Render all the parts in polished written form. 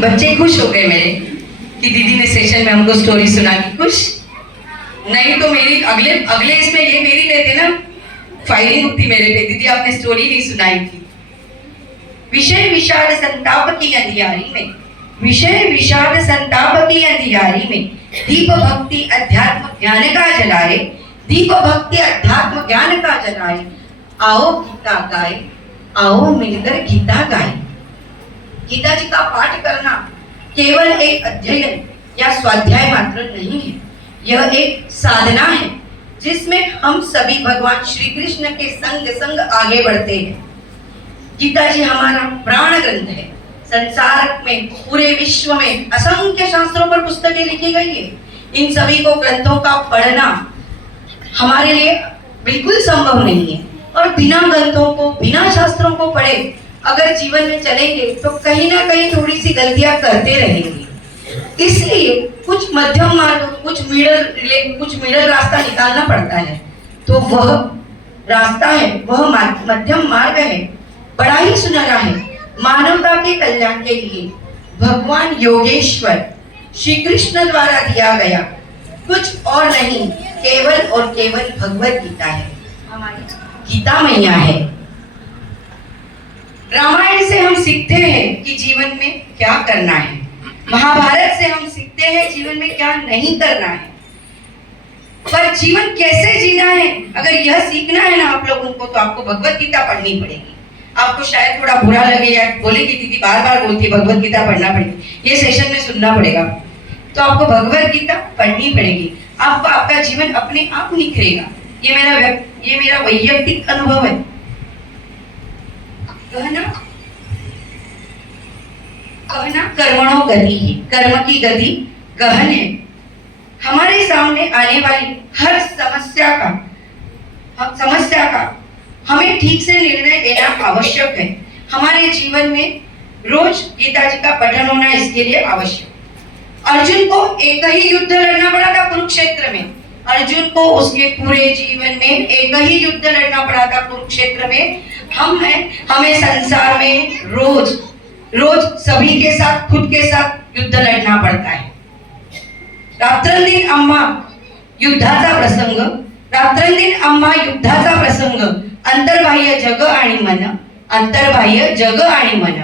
बच्चे खुश हो गए मेरे कि दीदी ने सेशन में हमको स्टोरी सुना की। खुश नहीं तो मेरी अगले अगले इसमें ये मेरी लेते ना, फायरिंग उठती मेरे पे, दीदी आपने स्टोरी नहीं सुनाई थी। विषय विषाद संताप की अंधियारी में, विषय विषाद संताप की अंधियारी में दीप भक्ति अध्यात्म ज्ञान का जलाए, दीप भक्ति अध्यात्म ज्ञान का जलाए। आओ गीता गाए, आओ मिलकर गीता गाए। गीता जी का पाठ करना केवल एक अध्ययन या स्वाध्याय मात्र नहीं है, यह एक साधना है जिसमें हम सभी भगवान श्री कृष्ण के संग संग आगे बढ़ते हैं। गीता जी हमारा प्राण ग्रंथ है। संसार में, पूरे विश्व में असंख्य शास्त्रों पर पुस्तकें लिखी गई है। इन सभी को ग्रंथों का पढ़ना हमारे लिए बिल्कुल संभव नहीं है, और बिना ग्रंथों को, बिना शास्त्रों को पढ़े अगर जीवन में चलेंगे तो कहीं ना कहीं थोड़ी सी गलतियां करते रहेंगे। इसलिए कुछ मध्यम मार्ग, कुछ मिडल रास्ता निकालना पड़ता है। तो वह रास्ता है, वह मध्यम मार्ग है, बड़ा ही सुनहरा है। मानवता के कल्याण के लिए भगवान योगेश्वर श्री कृष्ण द्वारा दिया गया कुछ और नहीं, केवल और केवल भगवत गीता है, हमारी गीता मैया है। रामायण से हम सीखते हैं कि जीवन में क्या करना है, महाभारत से हम सीखते हैं जीवन में क्या नहीं करना है, पर जीवन कैसे जीना है अगर यह सीखना है ना आप लोगों को, तो आपको भगवत गीता पढ़नी पड़ेगी। आपको शायद थोड़ा बुरा लगे या बोलेगी दीदी बार बार बोलती है भगवत गीता पढ़ना पड़ेगी, ये सेशन में सुनना पड़ेगा, तो आपको भगवत गीता पढ़नी पड़ेगी। आपको आपका जीवन अपने आप निखरेगा। ये मेरा वैयक्तिक अनुभव है। कहना कर्मणो गति है, कर्म की गति गहन है। हमारे सामने आने वाली हर समस्या का हमें ठीक से निर्णय लेना आवश्यक है। हमारे जीवन में रोज गीता जी का पठन होना इसके लिए आवश्यक। अर्जुन को एक ही युद्ध लड़ना पड़ा था कुरुक्षेत्र में। अर्जुन को उसके पूरे जीवन में एक ही युद्ध लड़ना पड़ा था कुरुक्षेत्र में। हमें संसार में रोज सभी के साथ, खुद के साथ युद्ध लड़ना पड़ता है। रात्रंदिन आम्हा युद्धाचा प्रसंग, अंतर्बाह्य जग आणि मन।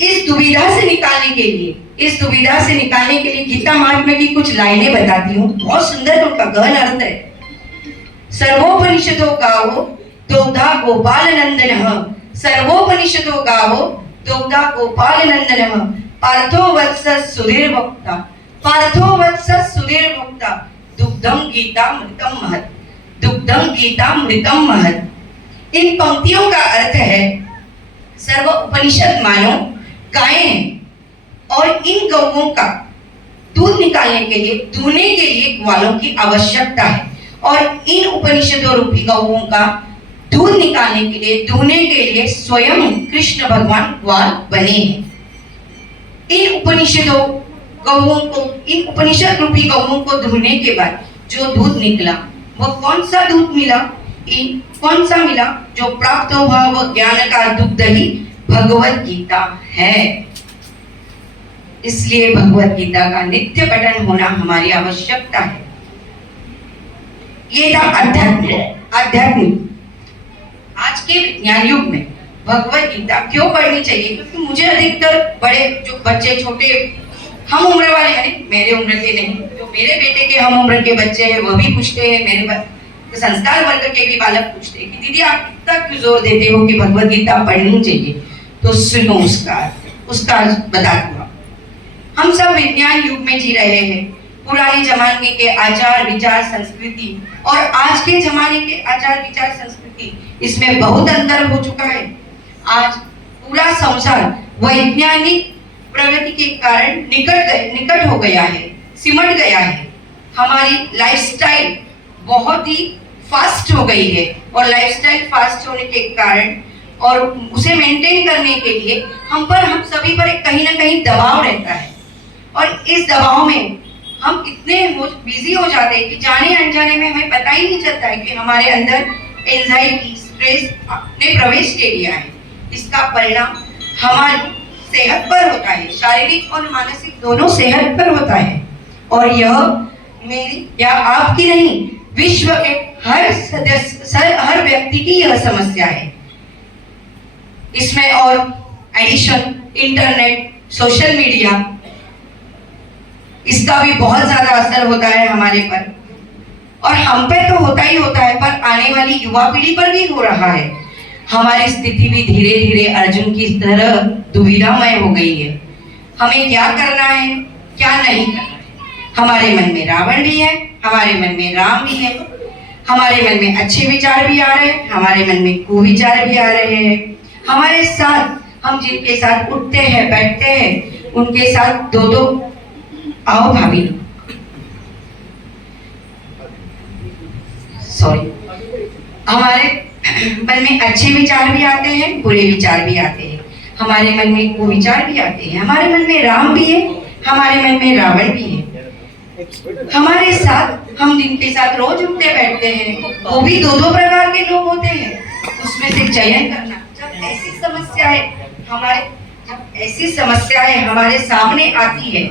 इस दुविधा से निकालने के लिए गीता महात्म्य की कुछ लाइनें बताती हूँ। बहुत सुंदर उनका गहन अर्थ है। सर्वोपनिषदो गावो दोग्धा गोपाल नंदन, सर्वोपनिषदो गावो दोग्धा गोपाल नंदन, पार्थो वत्स सुधीर भक्ता, दुग्धम गीता मृतम महत्। इन पंक्तियों का अर्थ है सर्व उपनिषद मानो गायें हैं, और इन गौओं का दूध निकालने के लिए, दूहने के लिए ग्वालों की आवश्यकता है, और इन उपनिषदों रूपी गौओं का दूध निकालने के लिए, दूहने के लिए स्वयं कृष्ण भगवान ग्वाल बने हैं। इन उपनिषद रूपी गौओं को दूहने के बाद जो दूध निकला, वह कौन सा दूध मिला? कौन सा मिला? जो प्राप्त हुआ वह ज्ञान का दुग्ध ही भगवत गीता है। इसलिए भगवत गीता का नित्य पठन होना हमारी आवश्यकता है। ये था आध्यात्मिक। आज के विज्ञान युग में भगवत गीता क्यों पढ़नी चाहिए? क्योंकि मुझे अधिकतर बड़े जो बच्चे, छोटे हम उम्र वाले, यानी मेरे उम्र के नहीं, जो मेरे बेटे के हम उम्र के बच्चे हैं वह भी पूछते हैं, मेरे संस्कार वर्ग के भी बालक पूछते हैं कि दीदी आप इतना क्यों जोर देते हो कि भगवत गीता पढ़नी चाहिए? तो सुनो उसका बता दूंगा। हम सब विज्ञान युग में जी रहे हैं। पुराने जमाने के आचार विचार संस्कृति और आज के जमाने के आचार विचार संस्कृति, इसमें बहुत अंतर हो चुका है। आज पूरा संसार वैज्ञानिक प्रगति के कारण निकट हो गया है, सिमट गया है। हमारी लाइफस्टाइल बहुत ही फास्ट हो गई है, और लाइफस्टाइल फास्ट होने के कारण और उसे मेंटेन करने के लिए हम सभी पर कहीं ना कहीं दबाव रहता है, और इस दबाव में हम इतने बिजी हो जाते हैं कि जाने अनजाने में हमें पता ही नहीं चलता है कि हमारे अंदर एंजाइटी, स्ट्रेस ने प्रवेश ले लिया है। इसका परिणाम हमारी सेहत पर होता है, शारीरिक और मानसिक दोनों सेहत पर होता है। और यह मेरी या आपकी नहीं, विश्व के हर व्यक्ति की यह समस्या है। इसमें और एडिशन, इंटरनेट, सोशल मीडिया, इसका भी बहुत ज्यादा असर होता है हमारे पर, और हम पे तो होता ही होता है, पर आने वाली युवा पीढ़ी पर भी हो रहा है। हमारी स्थिति भी धीरे धीरे अर्जुन की तरह दुविधामय हो गई है। हमें क्या करना है, क्या नहीं करना है। हमारे मन में रावण भी है, हमारे मन में राम भी है, हमारे मन में अच्छे विचार भी आ रहे हैं, हमारे मन में कुविचार भी आ रहे हैं। हमारे साथ हम जिनके साथ उठते हैं, बैठते हैं, उनके साथ दो आओ भाभी, सॉरी, हमारे मन में अच्छे विचार भी आते हैं, बुरे विचार भी आते हैं, हमारे मन में कुविचार भी आते हैं, हमारे मन में राम भी है, हमारे मन में रावण भी है। हमारे साथ हम जिनके साथ रोज उठते बैठते हैं, वो भी दो प्रकार के लोग होते हैं। उसमें से चयन करना। जब ऐसी समस्याएं हमारे सामने आती है,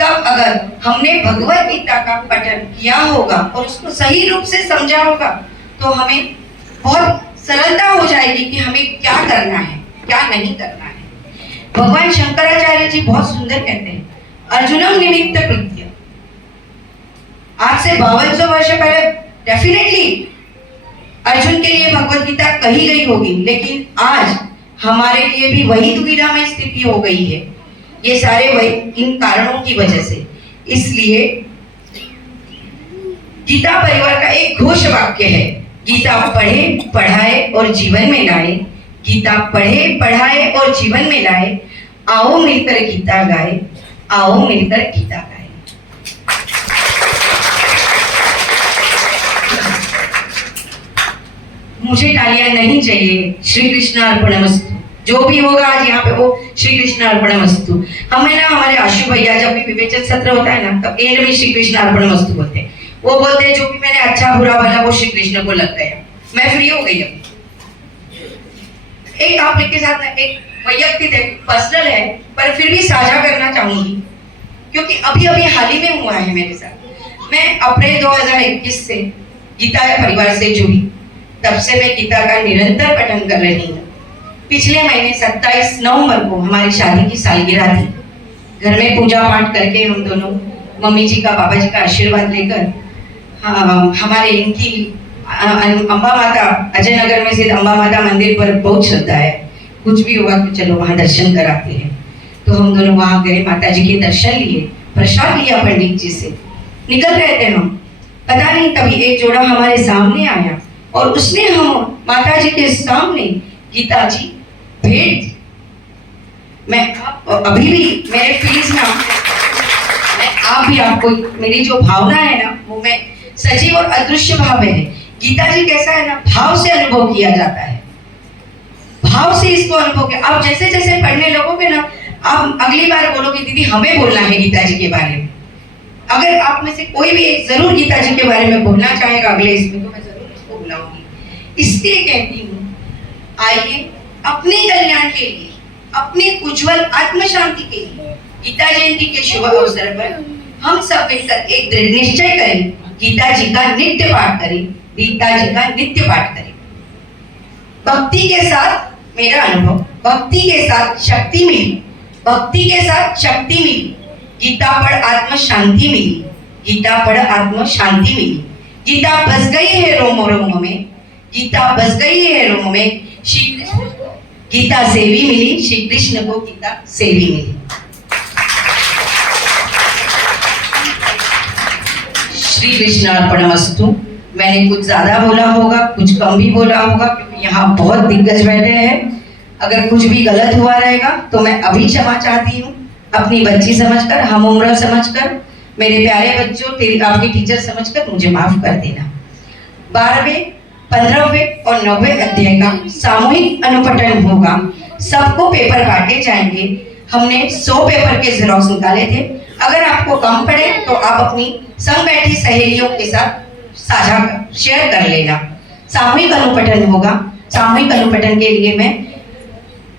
तब अगर हमने भगवत गीता का पठन किया होगा और उसको सही रूप से समझा होगा, तो हमें बहुत सरलता हो जाएगी कि हमें क्या करना है, क्या नहीं करना है। भगवान शंकराचार्य जी बहुत सुंदर कहते हैं, अर्जुनम निमित्त कृत्य। आज से 5200 वर्ष पहले डेफिनेटली अर्जुन के लिए भगवत गीता कही गई होगी, लेकिन आज हमारे लिए भी वही दुविधा में स्थिति हो गई है। ये सारे वही इन कारणों की वजह से। इसलिए गीता परिवार का एक घोष वाक्य है, गीता पढ़े, पढ़ाए और जीवन में लाए। गीता पढ़े, पढ़ाए और जीवन में लाए। आओ मिलकर गीता गाए, आओ मिलकर गीता गाए। मुझे तालियां नहीं चाहिए। श्री कृष्ण अर्पणमस्तु। जो भी होगा आज यहाँ पे वो श्री कृष्ण अर्पणमस्तु। हमें ना हमारे आशु भैया जब भी विवेचन सत्र होता है ना, तब एंड में श्री कृष्ण अर्पणमस्तु बोलते हैं। वो बोलते हैं जो भी मैंने अच्छा बुरा बोला वो श्री कृष्ण को लग गया। मैं फ्री हो गई अब। एक आप के साथ ना एक वैयक्तिक है, पर्सनल है, पर फिर भी साझा करना चाहूंगी, क्योंकि अभी अभी हाल ही में हुआ है मेरे साथ। मैं अप्रैल 2021 से गीता परिवार से जुड़ी, तब से मैं गीता का निरंतर पठन कर रही हूँ। पिछले महीने 27 नवंबर को हमारी शादी की सालगिरह थी। घर में पूजा पाठ करके हम दोनों मम्मी जी का, बाबा जी का आशीर्वाद लेकर हमारे इनकी अम्बा माता, अजय नगर में स्थित अम्बा माता मंदिर पर बहुत श्रद्धा है। कुछ भी हुआ तो चलो वहाँ दर्शन कराते हैं। तो हम दोनों वहाँ गए, माता जी के दर्शन लिए, प्रसाद लिया पंडित जी से, निकल रहे थे हम। पता नहीं तभी एक जोड़ा हमारे सामने आया और उसने हम माता जी के सामने गीता जी भेंट दी। मैं अभी भी मेरे फीलिंग्स में आप भी, आपको मेरी जो भावना है ना, वो मैं सजीव और अदृश्य भाव है। गीता जी कैसा है ना, भाव से अनुभव किया जाता है, भाव से इसको अनुभव किया। आप जैसे जैसे पढ़ने लगोगे ना, आप अगली बार बोलोगे दीदी हमें बोलना है गीता जी के बारे में। अगर आप में से कोई भी एक जरूर गीता जी के बारे में बोलना चाहेगा अगले इसमें, तो मैं जरूर इसको बुलाऊंगी। इसलिए कहती हूँ, आइए अपने कल्याण के लिए, अपने उज्जवल आत्म शांति के लिए गीता जयंती के शुभ अवसर पर हम सब मिलकर एक दृढ़ निश्चय करें, गीता जी का नित्य पाठ करें, गीता जी का नित्य पाठ करें। भक्ति के साथ मेरा अनुभव, भक्ति के साथ शक्ति मिली, भक्ति के साथ शक्ति मिली। गीता पढ़ आत्म शांति मिली, गीता पढ़ आत्म शांति मिली। गीता बस गई है रोम रोम में, गीता बस गई है रोम में। श्री कृष्ण को गीता सेवी मिली, श्री कृष्ण को गीता सेवी मिली। श्री कृष्ण अर्पणमस्तु। मैंने कुछ ज्यादा बोला होगा, कुछ कम भी बोला होगा, क्योंकि यहाँ बहुत दिग्गज बैठे हैं। अगर कुछ भी गलत हुआ रहेगा तो मैं अभी क्षमा चाहती हूँ, अपनी बच्ची समझकर, हम उम्र समझकर, मेरे प्यारे बच्चों, आपकी टीचर समझकर मुझे माफ कर देना। 12वें, 15वें और 9वें अध्याय का सामूहिक अनुपठन होगा। सबको पेपर बांटे जाएंगे। हमने 100 पेपर के जेरॉक्स निकाले थे। अगर आपको कम पड़े तो आप अपनी संग बैठी सहेलियों के साथ साझा शेयर कर लेना। सामूहिक अनुपठन होगा। सामूहिक अनुपठन के लिए मैं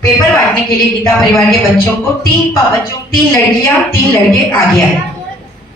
पेपर बांटने के लिए गीता परिवार के बच्चों को तीन लड़कियां 3 लड़के आगे आए।